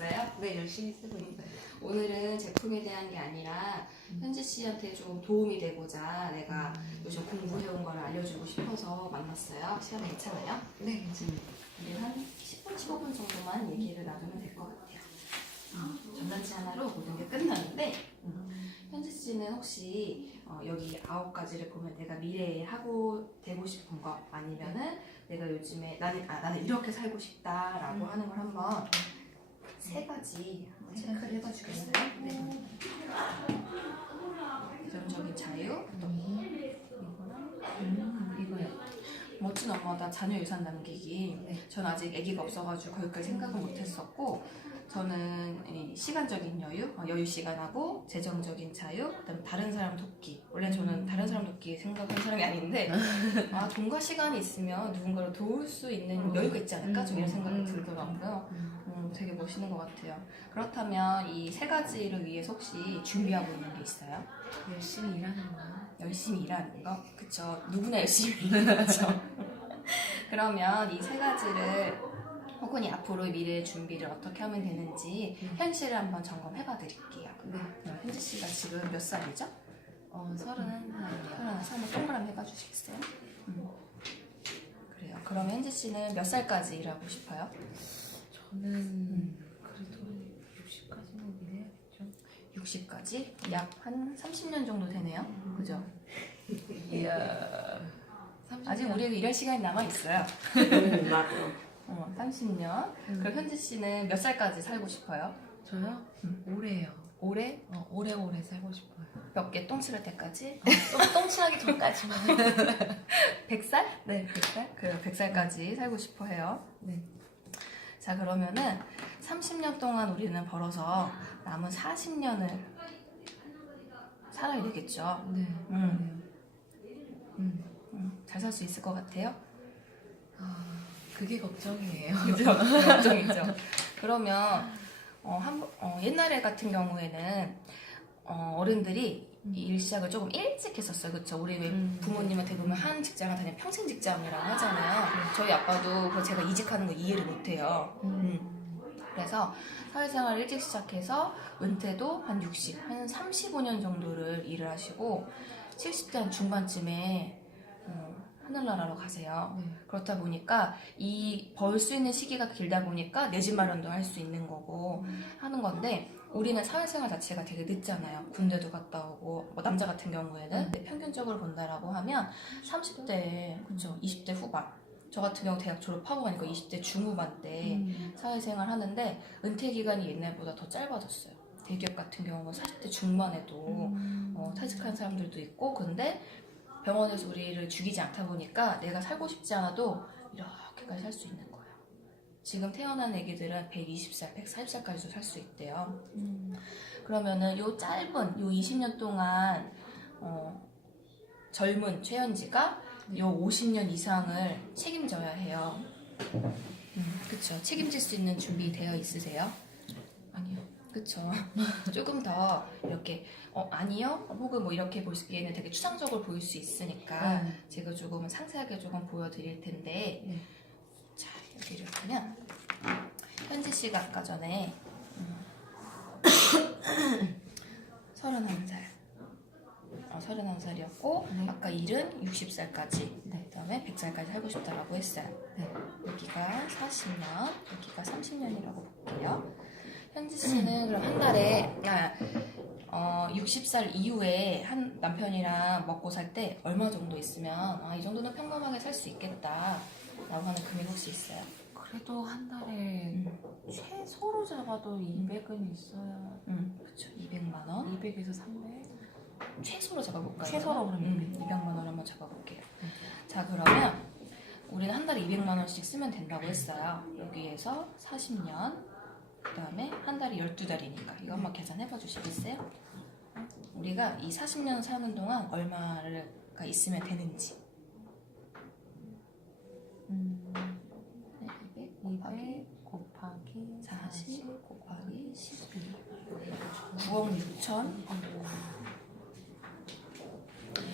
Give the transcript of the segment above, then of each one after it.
있어요? 네, 열심히 쓰고 있어요. 오늘은 제품에 대한 게 아니라 현지 씨한테 좀 도움이 되고자 내가 요즘 공부해온 거를 알려주고 싶어서 만났어요. 시간이 괜찮아요? 네, 괜찮아요. 우리 한 10분, 15분 정도만 얘기를 나누면 될 것 같아요. 전단지 하나로 모든 게 끝나는데 현지 씨는 혹시 여기 9가지를 보면 내가 미래에 하고 되고 싶은 거 아니면은 내가 요즘에 나는 이렇게 살고 싶다라고 하는 걸 한번 3가지 한번 체크를 해봐 주겠어요? 네. 개정적인 자유, 이거요. 멋진 엄마다 자녀 유산 남기기. 네. 전 아직 아기가 없어가지고 거기까지 생각은 못했었고, 저는 이 시간적인 여유, 여유 시간하고 재정적인 자유, 그다음 다른 사람 돕기. 원래 저는 다른 사람 돕기 생각하는 사람이 아닌데, 돈과 시간이 있으면 누군가를 도울 수 있는 여유가 있지 않을까? 좀 이런 생각이 들더라고요. 되게 멋있는 것 같아요. 그렇다면 이 3가지를 위해서 혹시 준비하고 있는 게 있어요? 열심히 일하는 거. 열심히 일하는 거? 그쵸. 누구나 열심히 일하는 거죠. 그러면 이 3가지를 혹은 이 앞으로의 미래의 준비를 어떻게 하면 되는지 현실을 한번 점검해봐 드릴게요. 네. 현지 씨가 지금 몇 살이죠? 31살이요. 그래서 한번 동그라미 해봐 주시겠어요? 그래요. 그럼 현지 씨는 몇 살까지 일하고 싶어요? 저는 그래도 60까지는 일해야겠죠. 60까지? 약 한 30년 정도 되네요. 그죠? 이야. 아직 우리에게 일할 시간이 남아있어요. 맞아. 30년. 그럼 현지 씨는 몇 살까지 살고 싶어요? 저요? 올해요. 올해? 오래오래 살고 싶어요. 몇 개 똥 치를 때까지? 똥칠하기 전까지만. 100살? 네, 100살? 그 100살까지 살고 싶어 해요. 네. 자, 그러면은 30년 동안 우리는 벌어서 남은 40년을 살아야 되겠죠. 네. 잘 살 수 있을 것 같아요? 그게 걱정이에요. 그죠? 걱정이죠. 그러면 옛날에 같은 경우에는 어른들이 이 일 시작을 조금 일찍 했었어요. 그렇죠? 우리 왜 부모님한테 보면 한 직장을 다니면 평생 직장이라고 하잖아요. 저희 아빠도 그거 제가 이직하는 거 이해를 못해요. 그래서 사회생활을 일찍 시작해서 은퇴도 한 60, 한 35년 정도를 일을 하시고 70대 한 중반쯤에 하늘나라로 가세요. 네. 그렇다 보니까 이 벌 수 있는 시기가 길다 보니까 내 집 마련도 할 수 있는 거고 하는 건데 우리는 사회생활 자체가 되게 늦잖아요. 군대도 갔다 오고 뭐 남자 같은 경우에는 근데 평균적으로 본다라고 하면 30대, 그쵸? 20대 후반 저 같은 경우 대학 졸업하고 가니까 20대 중후반 때 사회생활 하는데 은퇴 기간이 옛날보다 더 짧아졌어요. 대기업 같은 경우는 40대 중반에도 퇴직한 사람들도 있고 근데 병원에서 우리를 죽이지 않다 보니까 내가 살고 싶지 않아도 이렇게까지 살 수 있는 거예요. 지금 태어난 애기들은 120살, 140살까지도 살 수 있대요. 그러면은 요 짧은 요 20년 동안 젊은 최현지가 요 50년 이상을 책임져야 해요. 그쵸. 책임질 수 있는 준비 되어 있으세요? 아니요. 그쵸. 조금 더 이렇게 아니요? 혹은 뭐 이렇게 보시기에는 되게 추상적으로 보일 수 있으니까 제가 조금 상세하게 조금 보여드릴 텐데 자, 여기를 보면 현지 씨가 아까 전에 31살 31살이었고 아까 일은 60살까지 그 다음에 100살까지 살고 싶다라고 했어요. 여기가 40년 여기가 30년이라고 볼게요. 현지 씨는 그럼 한 달에 60살 이후에 한 남편이랑 먹고 살 때 얼마 정도 있으면 이 정도는 평범하게 살 수 있겠다 라고 하는 금액 혹시 있어요? 그래도 한 달에 최소로 잡아도 200은 있어야. 그쵸. 200만 원. 200에서 300? 최소로 잡아볼까요? 최소로 그러면 200만 원 한번 잡아볼게요. 자, 그러면 우리는 한 달에 200만 원씩 쓰면 된다고 했어요. 여기에서 40년 그 다음에 한 달이 12달이니까 이거 한번 계산해봐 주시겠어요? 우리가 이 40년 사는 동안 얼마가 있으면 되는지 200 곱하기 40 곱하기 12 9억 6천.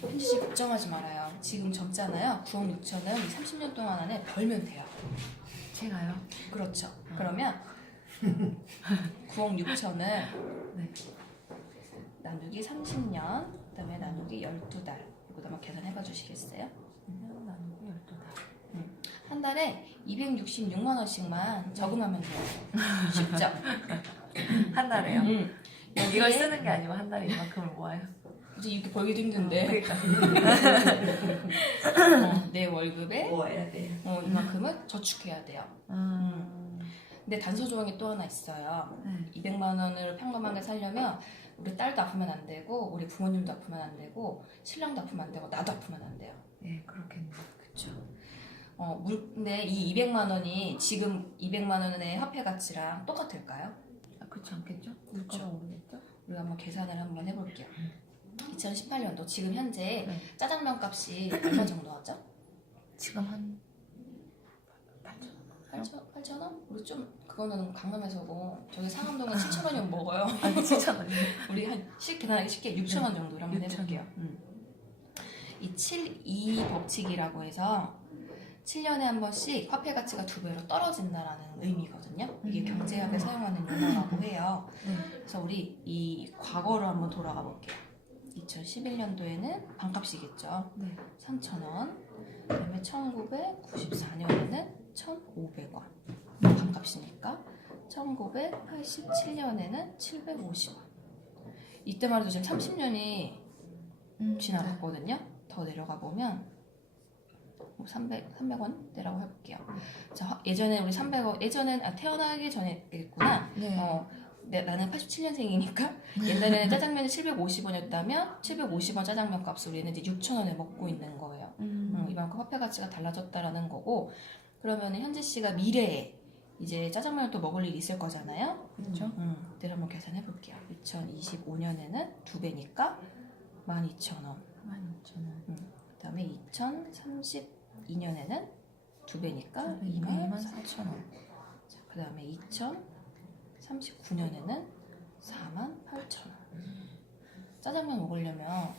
현지씨 걱정하지 말아요. 지금 젊잖아요. 9억 6천은 30년 동안 안에 벌면 돼요. 제가요? 그렇죠. 그러면 9억 6천을 네. 나누기 30년, 그다음에 나누기 12달. 이거 한번 계산해봐 주시겠어요? 1년 나누기 12달. 한 달에 266만 원씩만 적응하면 돼요. 쉽죠? 한 달에요? 여기에 이걸 쓰는 게 아니고 한 달에 이만큼을 모아요. 이제 이렇게 벌기도 힘든데 그러니까. 내 월급에 모아야 돼. 이만큼은 저축해야 돼요. 근데 단서 조항이 또 하나 있어요. 네. 200만 원을 평범하게 살려면 우리 딸도 아프면 안 되고 우리 부모님도 아프면 안 되고 신랑도 아프면 안 되고 나도 아프면 안 돼요. 네, 그렇겠네요. 그렇죠. 근데 이 200만 원이 지금 200만 원의 화폐 가치랑 똑같을까요? 아, 그렇지 않겠죠? 그렇죠. 물가가 오르겠죠? 우리가 한번 계산을 한번 해볼게요. 2018년도 지금 현재 네. 짜장면 값이 얼마 정도 하죠? 지금 한 8천 원? 8천 원? 우리 좀 그거는 강남에서고 저기 상암동은 7천 원이면 먹어요. 아니 7천 원이요. 우리 한 계산하기 쉽게 6천 원 정도로 한번 6천 해볼게요. 이 7.2 법칙이라고 해서 7년에 한 번씩 화폐 가치가 2배로 떨어진다라는 의미거든요. 이게 경제학에 사용하는 용어라고 해요. 네. 그래서 우리 이 과거로 한번 돌아가 볼게요. 2011년도에는 반값이겠죠. 네. 3,000원. 그다음에 1994년에는 1,500원. 반값이니까 1987년에는 750원. 이때만 해도 지금 30년이 지나갔거든요. 더 내려가 보면 300원대라고 해볼게요. 자, 예전에 우리 300원, 태어나기 전에겠구나. 네. 나는 87년생이니까 옛날에는 짜장면이 750원이었다면 750원 짜장면 값을 우리는 이제 6,000원에 먹고 있는 거예요. 이만큼 화폐 가치가 달라졌다라는 거고, 그러면 현지 씨가 미래에 이제 짜장면을 또 먹을 일이 있을 거잖아요. 그렇죠. 그때를 한번 계산해 볼게요. 2025년에는 2배니까 12,000원. 12,000원. 그 다음에 2032년에는 2배니까 24,000원. 그 다음에 2039년에는 48,000원. 짜장면 먹으려면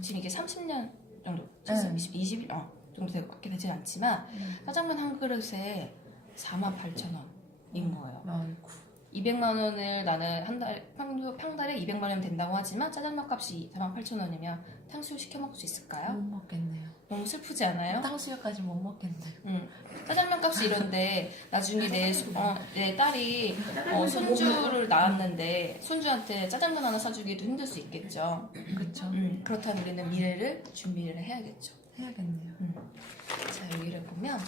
지금 이게 30년 정도, 20 정도 되게 되진 않지만 짜장면 한 그릇에 48,000원인 거예요. 아이고. 200만 원을 나는 평달에 200만 원이면 된다고 하지만 짜장면 값이 48,000원이면 탕수육 시켜 먹을 수 있을까요? 못 먹겠네요. 너무 슬프지 않아요? 탕수육까지 못 먹겠네요. 짜장면 값이 이런데 나중에 내 딸이 손주를 낳았는데 손주한테 짜장면 하나 사주기도 힘들 수 있겠죠. 그렇죠. 그렇다면 우리는 미래를 준비를 해야겠죠. 해야겠네요. 자, 여기를 보면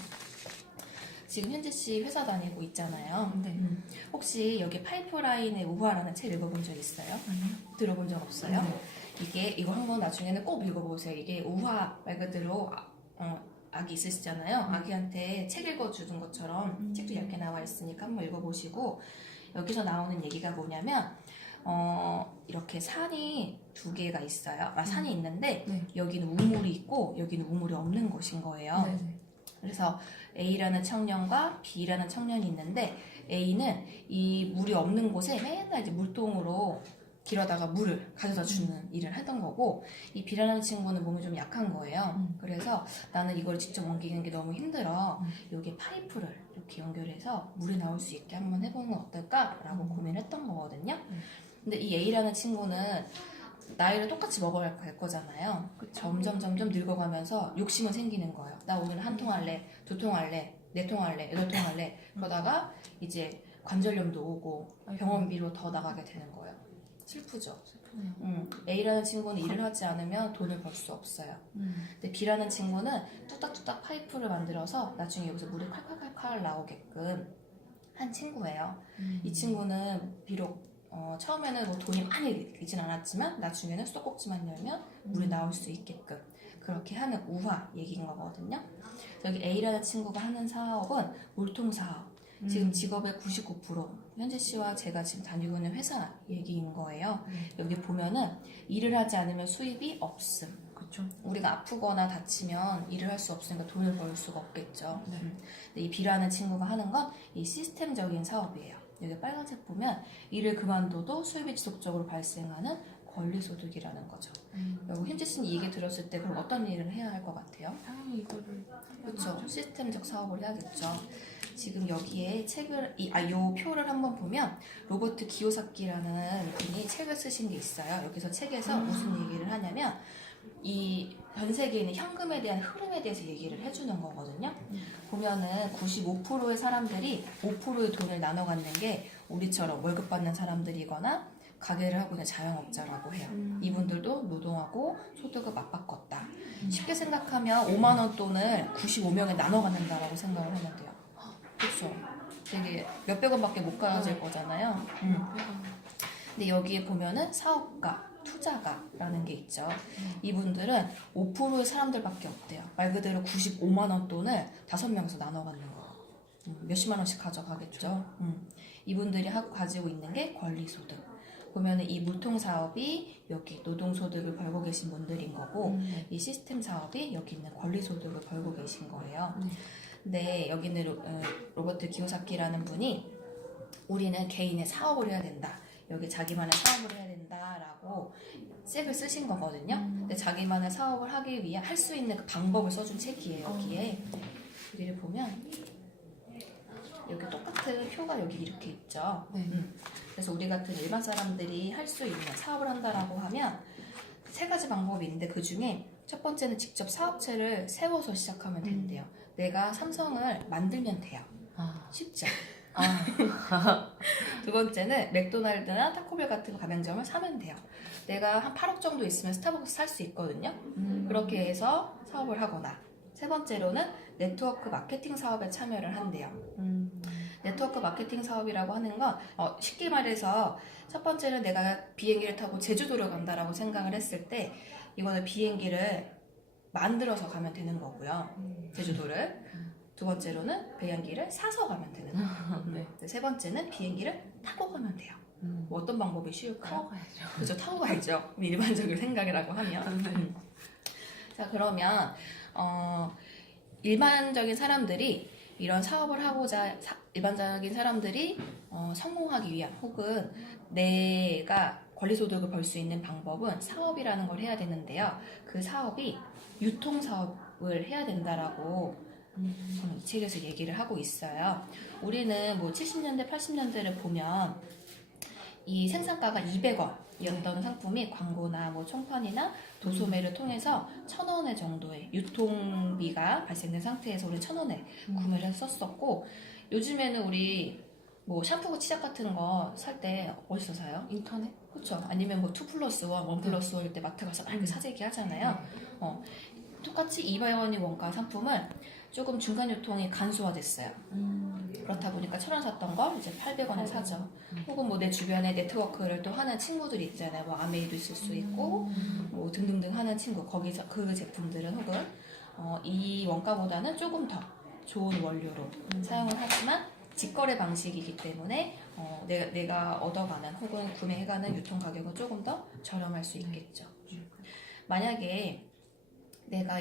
지금 현지 씨 회사 다니고 있잖아요. 네. 혹시 여기 파이프라인의 우화라는 책 읽어본 적 있어요? 아니요. 들어본 적 없어요? 네. 이거 한번 나중에는 꼭 읽어보세요. 이게 우화 말 그대로 아기 있으시잖아요. 아기한테 책 읽어주는 것처럼 책도 얇게 나와 있으니까 한번 읽어보시고, 여기서 나오는 얘기가 뭐냐면 이렇게 산이 두 개가 있어요. 산이 있는데 네. 여기는 우물이 있고 여기는 우물이 없는 곳인 거예요. 네네. 그래서 A라는 청년과 B라는 청년이 있는데 A는 이 물이 없는 곳에 맨날 이제 물통으로 길어다가 물을 가져다 주는 일을 하던 거고, 이 B라는 친구는 몸이 좀 약한 거예요. 그래서 나는 이걸 직접 옮기는 게 너무 힘들어. 여기 파이프를 이렇게 연결해서 물이 나올 수 있게 한번 해보는 건 어떨까라고 고민했던 거거든요. 근데 이 A라는 친구는 나이를 똑같이 먹어갈 거잖아요. 점점 늙어가면서 욕심은 생기는 거예요. 나 오늘 한 통 할래, 2통 할래, 4통 할래, 8통 할래. 그러다가 이제 관절염도 오고 병원비로 더 나가게 되는 거예요. 슬프죠? 슬프네요. A라는 친구는 일을 하지 않으면 돈을 벌 수 없어요. 근데 B라는 친구는 뚝딱뚝딱 파이프를 만들어서 나중에 여기서 물이 칼칼칼칼 나오게끔 한 친구예요. 이 친구는 비록 처음에는 뭐 돈이 많이 들진 않았지만 나중에는 수도꼭지만 열면 물이 나올 수 있게끔 그렇게 하는 우화 얘기인 거거든요. 여기 A라는 친구가 하는 사업은 물통 사업. 지금 직업의 99% 현지 씨와 제가 지금 다니고 있는 회사 얘기인 거예요. 여기 보면은 일을 하지 않으면 수입이 없음. 그렇죠. 우리가 아프거나 다치면 일을 할 수 없으니까 돈을 벌 수가 없겠죠. 네. 근데 이 B라는 친구가 하는 건 이 시스템적인 사업이에요. 여기 빨간색 보면 일을 그만둬도 수입이 지속적으로 발생하는 권리소득이라는 거죠. 여기 현지 씨는 이 얘기 들었을 때 그럼 어떤 일을 해야 할 것 같아요? 당연히 이거를 그렇죠. 시스템적 사업을 해야겠죠. 지금 여기에 요 표를 한번 보면 로버트 기요사키라는 분이 책을 쓰신 게 있어요. 여기서 책에서 무슨 얘기를 하냐면 이 전 세계에 있는 현금에 대한 흐름에 대해서 얘기를 해주는 거거든요. 보면은 95%의 사람들이 5%의 돈을 나눠 갖는 게 우리처럼 월급 받는 사람들이거나 가게를 하고 있는 자영업자라고 해요. 이분들도 노동하고 소득을 맞바꿨다. 쉽게 생각하면 5만 원 돈을 95명에 나눠 갖는다라고 생각을 하면 돼요. 그렇죠. 되게 몇백 원밖에 못 가질 거잖아요. 근데 여기에 보면은 사업가, 투자가라는 게 있죠. 이분들은 5%의 사람들밖에 없대요. 말 그대로 95만 원 돈을 5명에서 나눠 갖는 거. 몇십만 원씩 가져가겠죠. 이분들이 가지고 있는 게 권리소득. 보면은 이 물통사업이 여기 노동소득을 벌고 계신 분들인 거고 이 시스템 사업이 여기 있는 권리소득을 벌고 계신 거예요. 근데 여기는 로버트 기요사키라는 분이 우리는 개인의 사업을 해야 된다. 여기 자기만의 사업을 해야 된다라고 책을 쓰신 거거든요. 근데 자기만의 사업을 하기 위해 할 수 있는 그 방법을 써준 책이에요. 여기를 보면 여기 똑같은 표가 여기 이렇게 있죠. 그래서 우리 같은 일반 사람들이 할 수 있는 사업을 한다라고 하면 3가지 방법이 있는데 그 중에 첫 번째는 직접 사업체를 세워서 시작하면 된대요. 내가 삼성을 만들면 돼요. 쉽죠? 두 번째는 맥도날드나 타코벨 같은 가맹점을 사면 돼요. 내가 한 8억 정도 있으면 스타벅스 살 수 있거든요. 그렇게 해서 사업을 하거나 세 번째로는 네트워크 마케팅 사업에 참여를 한대요. 네트워크 마케팅 사업이라고 하는 건 쉽게 말해서 첫 번째는 내가 비행기를 타고 제주도를 간다라고 생각을 했을 때 이거는 비행기를 만들어서 가면 되는 거고요. 제주도를. 두 번째로는 비행기를 사서 가면 되는 거예요. 세 번째는 비행기를 타고 가면 돼요. 뭐 어떤 방법이 쉬울까요? 타고 가야죠. 그렇죠. 타고 가야죠. 일반적인 생각이라고 하면. 자, 그러면 일반적인 사람들이 이런 사업을 하고자 일반적인 사람들이 성공하기 위한 혹은 내가 권리소득을 벌 수 있는 방법은 사업이라는 걸 해야 되는데요. 그 사업이 유통사업을 해야 된다라고 저는 이 책에서 얘기를 하고 있어요. 우리는 뭐 70년대, 80년대를 보면 이 생산가가 200원이었던 상품이 광고나 뭐 총판이나 도소매를 통해서 1,000원 정도의 유통비가 발생된 상태에서 우리 1,000원에 구매를 했었었고 요즘에는 우리 뭐 샴푸 치약 같은 거 살 때 어디서 사요? 인터넷? 그렇죠. 아니면 뭐 2+1, 1+1일 때 마트 가서 막 사재기 하잖아요. 똑같이 200원이 원가 상품을 조금 중간 유통이 간소화됐어요. 그렇다 보니까 1,000원 샀던 걸 이제 800원에 사죠. 혹은 뭐 내 주변에 네트워크를 또 하는 친구들이 있잖아요. 뭐 아메이도 있을 수 있고 뭐 등등등 하는 친구 거기서 그 제품들은 혹은 이 원가보다는 조금 더 좋은 원료로 사용을 하지만 직거래 방식이기 때문에 내가 얻어가는 혹은 구매해가는 유통 가격은 조금 더 저렴할 수 있겠죠. 만약에 내가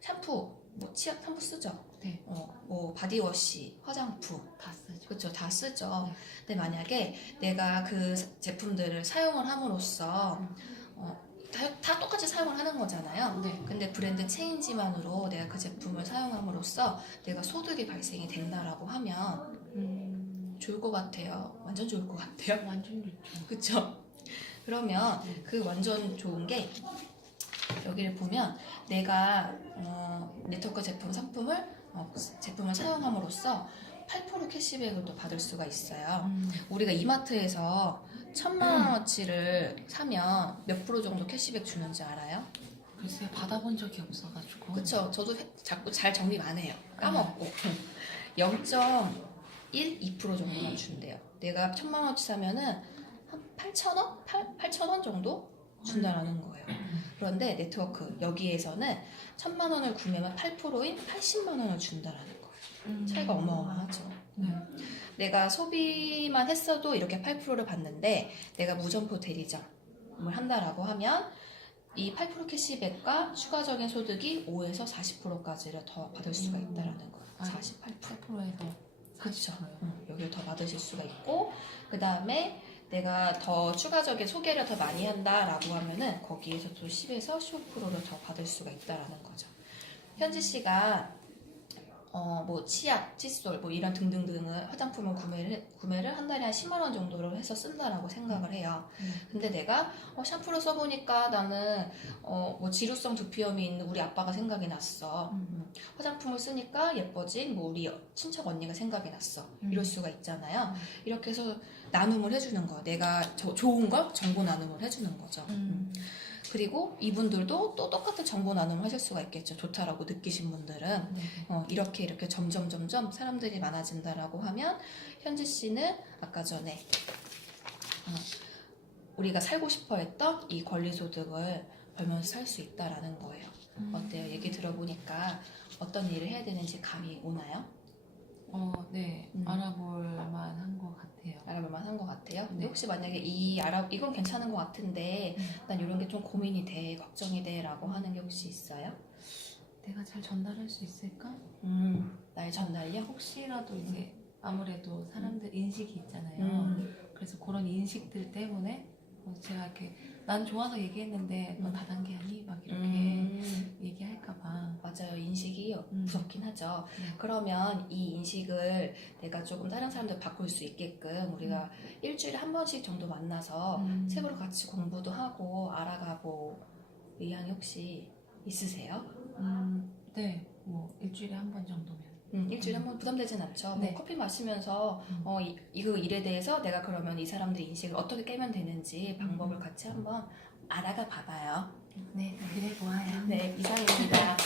샴푸, 뭐 치약 샴푸 쓰죠. 네. 뭐 바디워시, 화장품 다 쓰죠. 그렇죠, 다 쓰죠. 근데 만약에 내가 그 제품들을 사용을 함으로써 다 똑같이 사용을 하는 거잖아요. 근데 브랜드 체인지만으로 내가 그 제품을 사용함으로써 내가 소득이 발생이 된다라고 하면 좋을 것 같아요. 완전 좋을 것 같아요. 완전 좋죠. 그렇죠. 그러면 그 완전 좋은 게 여기를 보면 내가 네트워크 제품 제품을 사용함으로써 8% 캐시백을 또 받을 수가 있어요. 우리가 이마트에서 1,000만 원어치를 사면 몇 프로 정도 캐시백 주는지 알아요? 글쎄요, 받아본 적이 없어가지고. 그쵸. 저도 자꾸 잘 정리 안 해요. 까먹고. 0.1, 2% 정도만 준대요. 내가 1,000만 원어치 사면은 한 8,000원? 8,000원 정도 준다라는 거예요. 그런데 네트워크 여기에서는 1,000만 원을 구매하면 8%인 80만 원을 준다라는 거예요. 차이가 어마어마하죠. 내가 소비만 했어도 이렇게 8%를 받는데 내가 무점포 대리점을 한다라고 하면 이 8% 캐시백과 추가적인 소득이 5에서 40%까지를 더 받을 수가 있다라는 거예요. 48%에서 그렇죠. 여기를 더 받으실 수가 있고 그 다음에 내가 더 추가적인 소개를 더 많이 한다라고 하면은 거기에서 또 10에서 15%를 더 받을 수가 있다라는 거죠. 현지 씨가 뭐 치약, 칫솔 뭐 이런 등등등을 화장품을 구매를 한 달에 한 10만 원 정도로 해서 쓴다라고 생각을 해요. 근데 내가 샴푸를 써보니까 나는 뭐 지루성 두피염이 있는 우리 아빠가 생각이 났어. 화장품을 쓰니까 예뻐진 뭐 우리 친척 언니가 생각이 났어. 이럴 수가 있잖아요. 이렇게 해서 나눔을 해주는 거. 내가 좋은 걸 정보 나눔을 해주는 거죠. 그리고 이분들도 또 똑같은 정보 나눔을 하실 수가 있겠죠. 좋다라고 느끼신 분들은 네. 이렇게 점점 사람들이 많아진다라고 하면 현지 씨는 아까 전에 우리가 살고 싶어 했던 이 권리소득을 벌면서 살 수 있다라는 거예요. 어때요? 얘기 들어보니까 어떤 일을 해야 되는지 감이 오나요? 네. 알아볼 만한 것 같아요. 알아볼 만한 것 같아요. 근데 네. 혹시 만약에 이건 괜찮은 것 같은데 난 이런 게 좀 고민이 돼, 걱정이 돼라고 하는 게 혹시 있어요? 내가 잘 전달할 수 있을까? 나의 전달력? 혹시라도 이제 아무래도 사람들 인식이 있잖아요. 그래서 그런 인식들 때문에 제가 이렇게 난 좋아서 얘기했는데 너 다단계하니? 막 이렇게 얘기할까봐. 맞아요. 인식이 무섭긴 하죠. 네. 그러면 이 인식을 내가 조금 다른 사람들 바꿀 수 있게끔 우리가 일주일에 한 번씩 정도 만나서 책으로 같이 공부도 하고 알아가고 의향이 혹시 있으세요? 네. 뭐 일주일에 한 번 정도면. 일주일에 한 번 부담되진 않죠. 네. 뭐 커피 마시면서 이거 일에 대해서 내가 그러면 이 사람들의 인식을 어떻게 깨면 되는지 방법을 같이 한번 알아가 봐봐요. 네. 그래 보아요. 네, 이상입니다.